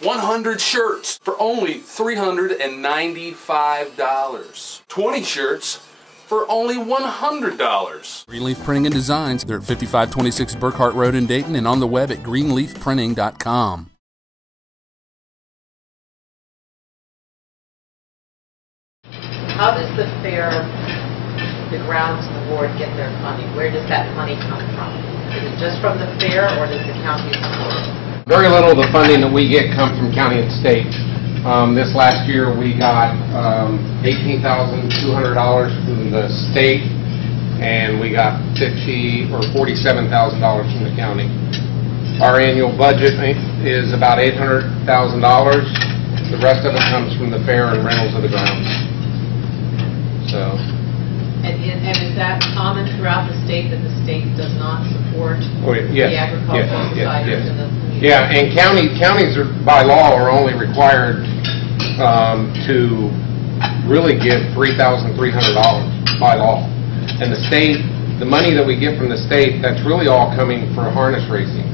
100 shirts for only $395. 20 shirts for only $100. Greenleaf Printing and Designs. They're at 5526 Burkhart Road in Dayton and on the web at greenleafprinting.com. How does the grounds board get their funding? Where does that money come from? Is it just from the fair, or does the county support it? Very little of the funding that we get comes from county and state. This last year we got $18,200 from the state, and we got $47,000 from the county. Our annual budget is about $800,000. The rest of it comes from the fair and rentals of the grounds. So. And is that common throughout the state, that the state does not support yes, the agricultural societies in the community? Yeah, and counties are, by law, are only required to really give $3,300 by law. And the state, the money that we get from the state, that's really all coming for harness racing.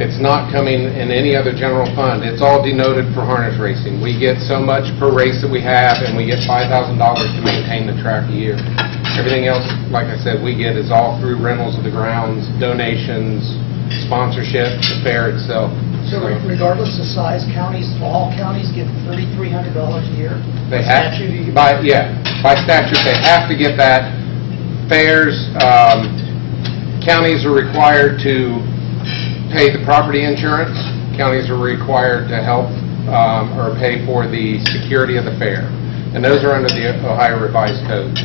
It's not coming in any other general fund. It's all denoted for harness racing. We get so much per race that we have, and we get $5,000 to maintain the track a year. Everything else, like I said, we get is all through rentals of the grounds, donations, sponsorship, the fair itself. So regardless of size, all counties get $3,300 a year? They have, by statute, they have to get that. Fairs, counties are required to pay the property insurance. Counties are required to help or pay for the security of the fair, and those are under the Ohio Revised Code.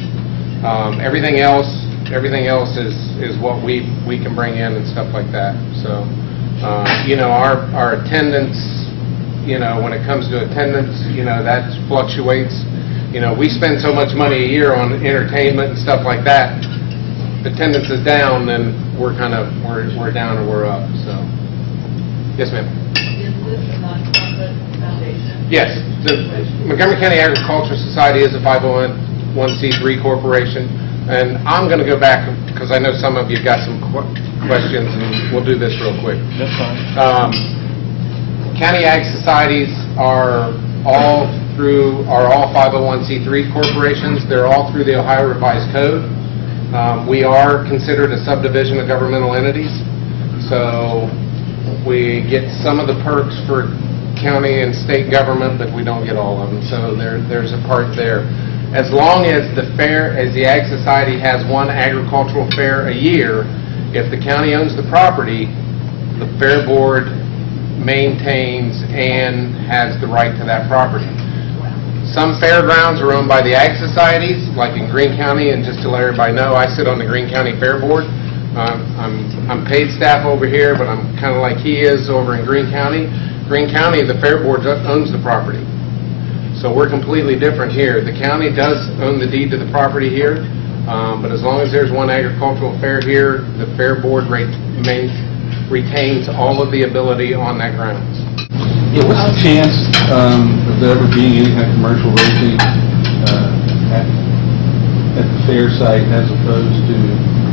Everything else is what we can bring in and stuff like that. So, our attendance, when it comes to attendance, that fluctuates. We spend so much money a year on entertainment and stuff like that. If attendance is down, then we're down or we're up. So, yes, ma'am. Is this a nonprofit foundation? Yes, the Montgomery County Agricultural Society is a 501c3 corporation, and I'm going to go back because I know some of you got some questions, and we'll do this real quick. That's fine. County Ag Societies are all 501c3 corporations. They're all through the Ohio Revised Code. We are considered a subdivision of governmental entities, so we get some of the perks for county and state government, but we don't get all of them. So there's a part there. As long as the Ag Society has one agricultural fair a year, if the county owns the property, the fair board maintains and has the right to that property. Some fairgrounds are owned by the Ag Societies, like in Greene County, and just to let everybody know, I sit on the Greene County Fair Board. I'm paid staff over here, but I'm kind of like he is over in Greene County. Greene County, the Fair Board owns the property. So we're completely different here. The county does own the deed to the property here, but as long as there's one agricultural fair here, the Fair Board retains all of the ability on that grounds. Yeah, what's the chance of there ever being any kind of commercial racing at the fair site as opposed to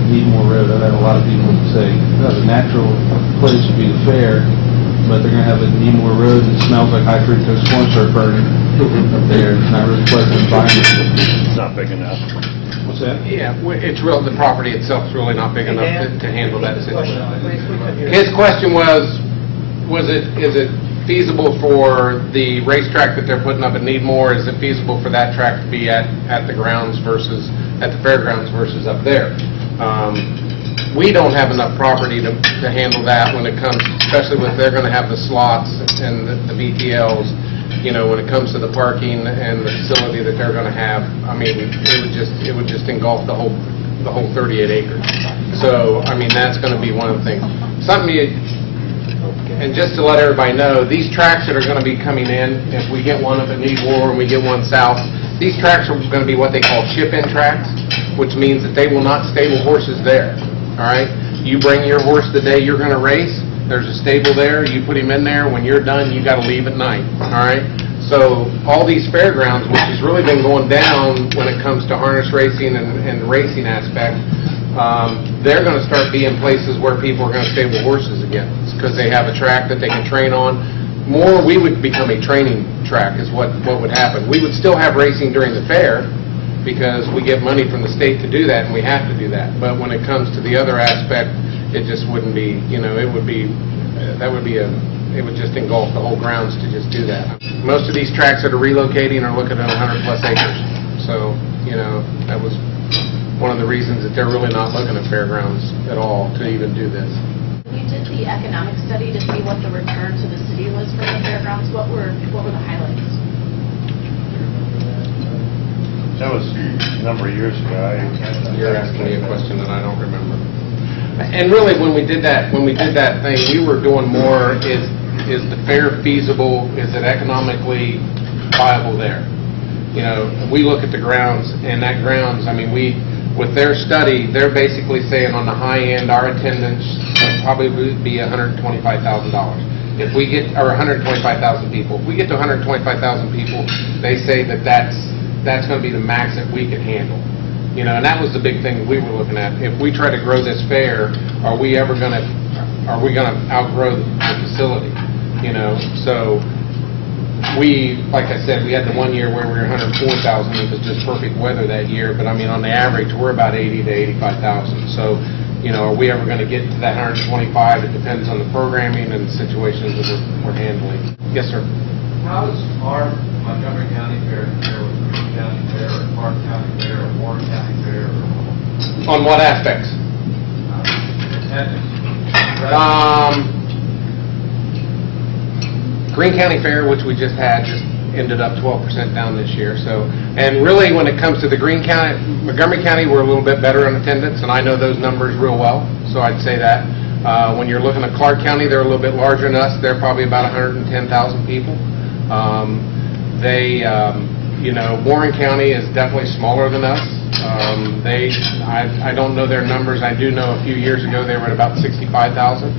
Needmore Road? I've had a lot of people say the natural place would be the fair, but they're going to have a Needmore Road that smells like high fructose corn syrup burning up there. It's not really pleasant environment. It's not big enough. What's that? Yeah, it's real. The property itself is really not big enough to handle that situation. His question was is it feasible for the racetrack that they're putting up at Needmore? Is it feasible for that track to be at the grounds versus at the fairgrounds versus up there? We don't have enough property to handle that when it comes, especially when they're going to have the slots and the VTLs. When it comes to the parking and the facility that they're going to have, I mean, it would just engulf the whole 38 acres. So, I mean, that's going to be one of the things. And just to let everybody know, these tracks that are going to be coming in, if we get one up at Needmore and we get one south, these tracks are going to be what they call chip-in tracks, which means that they will not stable horses there. All right? You bring your horse the day you're going to race, there's a stable there, you put him in there, when you're done, you got to leave at night. All right? So all these fairgrounds, which has really been going down when it comes to harness racing and the racing aspect, they're going to start being places where people are going to stable horses again, because they have a track that they can train on. more we would become a training track is what would happen. We would still have racing during the fair because we get money from the state to do that, and we have to do that. But when it comes to the other aspect, it just wouldn't be, it would be, it would just engulf the whole grounds to just do that. Most of these tracks that are relocating are looking at 100 plus acres. So, that was one of the reasons that they're really not looking at fairgrounds at all to even do this. You did the economic study to see what the return to the city was from the fairgrounds. What were the highlights? That was a number of years ago. You're asking me a question that I don't remember. And really, when we did that thing, we were doing more, is the fair feasible? Is it economically viable there? We look at the grounds, and that grounds, with their study, they're basically saying on the high end, our attendance probably would be $125,000. If we get, or 125,000 people. If we get to 125,000 people, they say that's going to be the max that we can handle. And that was the big thing that we were looking at. If we try to grow this fair, are we going to outgrow the facility? So we, like I said, we had the one year where we were 104,000. It was just perfect weather that year. But on the average, we're about 80 to 85,000. So, are we ever going to get to that 125? It depends on the programming and the situations that we're handling. Yes, sir. How does our Montgomery County Fair compare with Green County Fair, or Clark County Fair, or Warren County Fair? On what aspects? Attendance. Green County Fair, which we just had, just ended up 12% down this year. So, and really, when it comes to the Montgomery County, we're a little bit better in attendance, and I know those numbers real well. So I'd say that. When you're looking at Clark County, they're a little bit larger than us. They're probably about 110,000 people. Warren County is definitely smaller than us. I don't know their numbers. I do know a few years ago they were at about 65,000.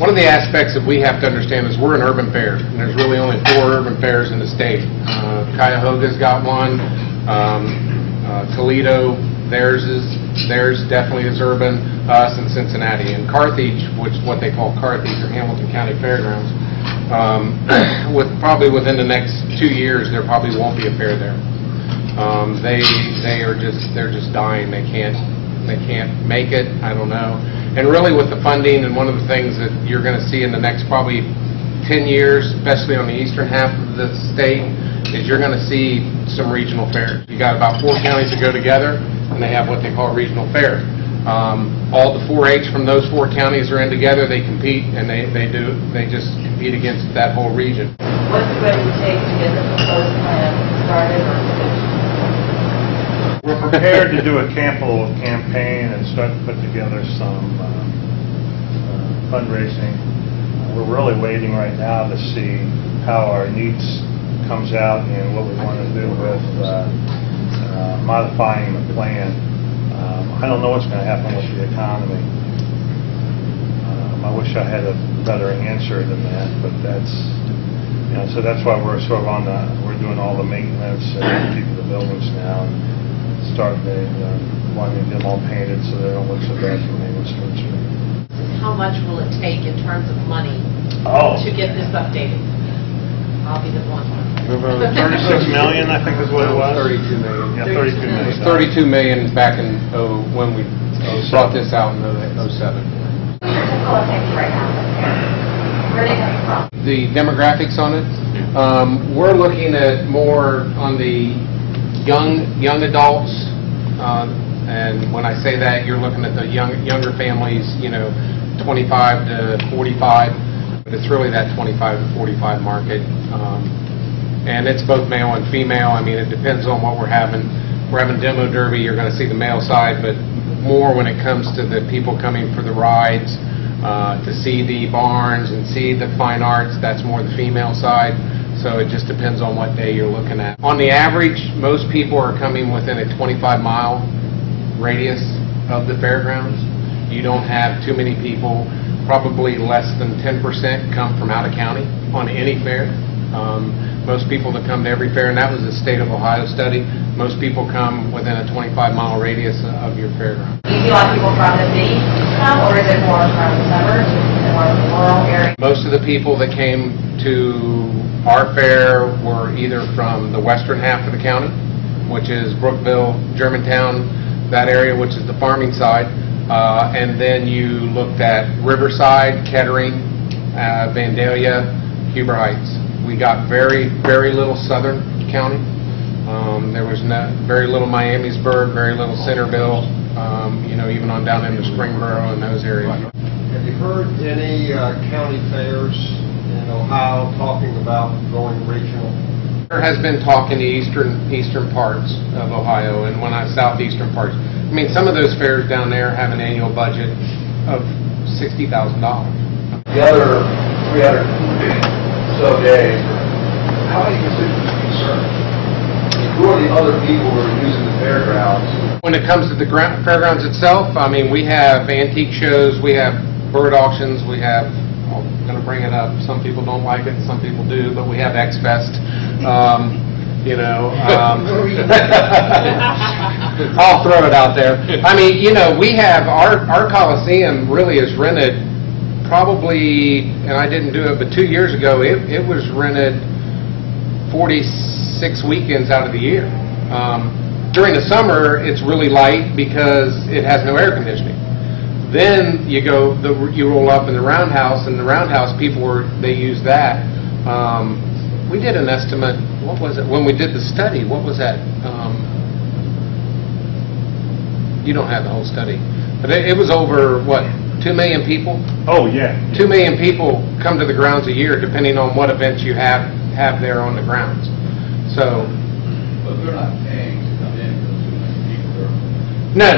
One of the aspects that we have to understand is we're an urban fair, and there's really only 4 urban fairs in the state. Cuyahoga's got one. Toledo, theirs definitely is urban. Us and Cincinnati. And Carthage, which is what they call Carthage or Hamilton County Fairgrounds, probably within the next 2 years, there probably won't be a fair there. They're just dying. They can't make it. I don't know. And really, with the funding, and one of the things that you're going to see in the next probably 10 years, especially on the eastern half of the state, is you're going to see some regional fairs. You got about 4 counties that go together, and they have what they call regional fairs. All the 4-H from those 4 counties are in together. They compete, and they just compete against that whole region. What's it going to take to get the proposed plan started or finished? We're prepared to do a campaign and start to put together some fundraising. We're really waiting right now to see how our needs comes out and what we want to do with modifying the plan. I don't know what's going to happen with the economy. I wish I had a better answer than that, but so that's why we're sort of we're doing all the maintenance and keeping the buildings now. Wanting them all painted so they don't look so bad from Main Street. How much will it take in terms of money to get this updated? I'll be the one. 36 million, I think is what it was. 32 million. Yeah, 32 million. It was 32 million back in when we brought this out in 07. Where are they coming from? The demographics on it, we're looking at more on the young adults, and when I say that, you're looking at the younger families, 25 to 45, but it's really that 25 to 45 market, and it's both male and female. It depends on what we're having. We're having demo derby, you're going to see the male side, but more when it comes to the people coming for the rides, to see the barns and see the fine arts, that's more the female side. So it just depends on what day you're looking at. On the average, most people are coming within a 25-mile radius of the fairgrounds. You don't have too many people, probably less than 10% come from out of county on any fair. Most people that come to every fair, and that was a state of Ohio study, most people come within a 25-mile radius of your fairground. Do you see a lot of people from the city come, or is it more from the suburbs? more rural area? Most of the people that came to our fair were either from the western half of the county, which is Brookville, Germantown, that area, which is the farming side, and then you looked at Riverside, Kettering, Vandalia, Huber Heights. We got very, very little southern county. There was very little Miamisburg, very little Centerville, even on down into Springboro and those areas. Have you heard any county fairs in Ohio talking about going regional? There has been talk in the eastern parts of Ohio and southeastern parts. I mean, some of those fairs down there have an annual budget of $60,000. The other 300 so days, how many constituents are concerned? Who are the other people who are using the fairgrounds? When it comes to the fairgrounds itself, I mean, we have antique shows, we have bird auctions, we have, I'm going to bring it up, some people don't like it, some people do, but we have X-Fest. I'll throw it out there. I mean, we have, our Coliseum really is rented probably, and I didn't do it, but 2 years ago, it was rented 46 weekends out of the year. During the summer, it's really light because it has no air conditioning. Then you roll up in the roundhouse, and the roundhouse they use that. We did an estimate. What was it when we did the study? What was that? You don't have the whole study, but it was over what, 2 million people? Oh yeah. 2 million people come to the grounds a year, depending on what events you have there on the grounds. So. But they're not paying to come in. No.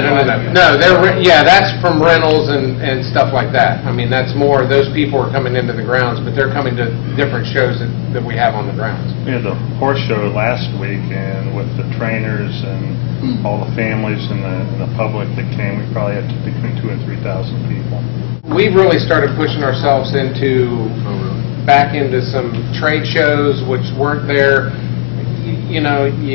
That's from rentals and stuff like that. I mean, that's more, those people are coming into the grounds, but they're coming to different shows that we have on the grounds. We had the horse show last week, and with the trainers and all the families and the public that came, we probably had between 2,000 and 3,000 people. We really started pushing ourselves back into some trade shows which weren't there. You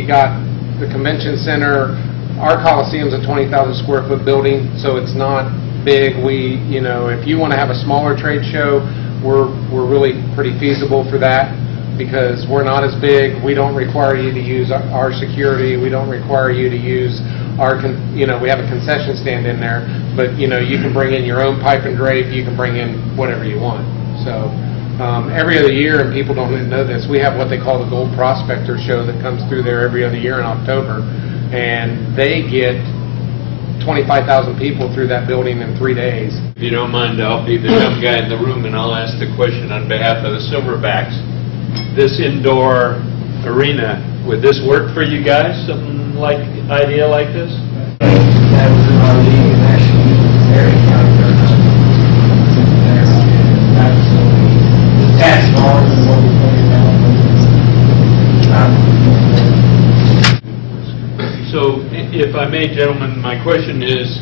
got the convention center. Our Coliseum's a 20,000 square foot building, so it's not big. If you want to have a smaller trade show, we're really pretty feasible for that because we're not as big. We don't require you to use our security. We don't require you to use we have a concession stand in there, but you can bring in your own pipe and drape. You can bring in whatever you want. So every other year, and people don't know this, we have what they call the Gold Prospector show that comes through there every other year in October. And they get 25,000 people through that building in 3 days. If you don't mind, I'll be the dumb guy in the room and I'll ask the question on behalf of the Silverbacks. This indoor arena, would this work for you guys? Something idea like this? That was in our league and actually Area County Fairgrounds. The tax dollars and what we pay now. So, if I may, gentlemen, my question is,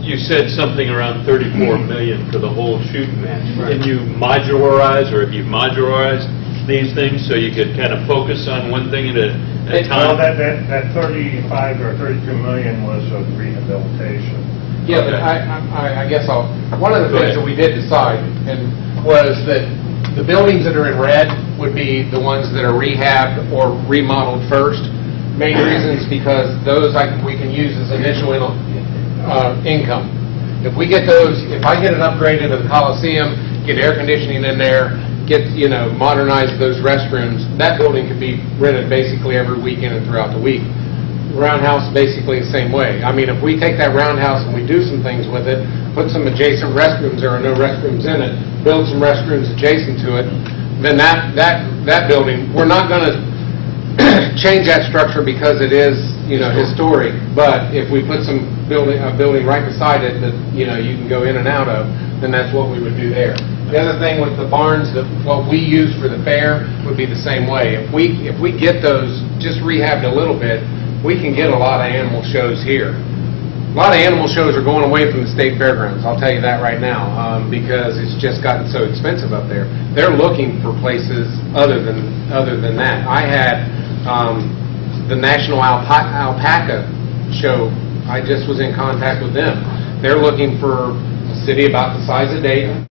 you said something around $34 million for the whole shooting match. Right. Can you modularize, or have you modularized these things so you could kind of focus on one thing at a time? Well, that 35 or 32 million was of rehabilitation. Yeah, okay. But I guess one of the things that we did decide was that the buildings that are in red would be the ones that are rehabbed or remodeled first. Main reasons because those we can use as initial income. If we get those, if I get an upgrade into the Coliseum, get air conditioning in there, modernize those restrooms, that building could be rented basically every weekend and throughout the week. Roundhouse basically the same way. I mean, if we take that roundhouse and we do some things with it, put some adjacent restrooms, there are no restrooms in it, build some restrooms adjacent to it, then that building, we're not going to change that structure because it is, historic. But if we put a building right beside it that you can go in and out of, then that's what we would do there. The other thing with the barns, what we use for the fair would be the same way. If we get those just rehabbed a little bit, we can get a lot of animal shows here. A lot of animal shows are going away from the state fairgrounds. I'll tell you that right now, because it's just gotten so expensive up there. They're looking for places other than that. I had the National Alpaca Show. I just was in contact with them. They're looking for a city about the size of Dayton.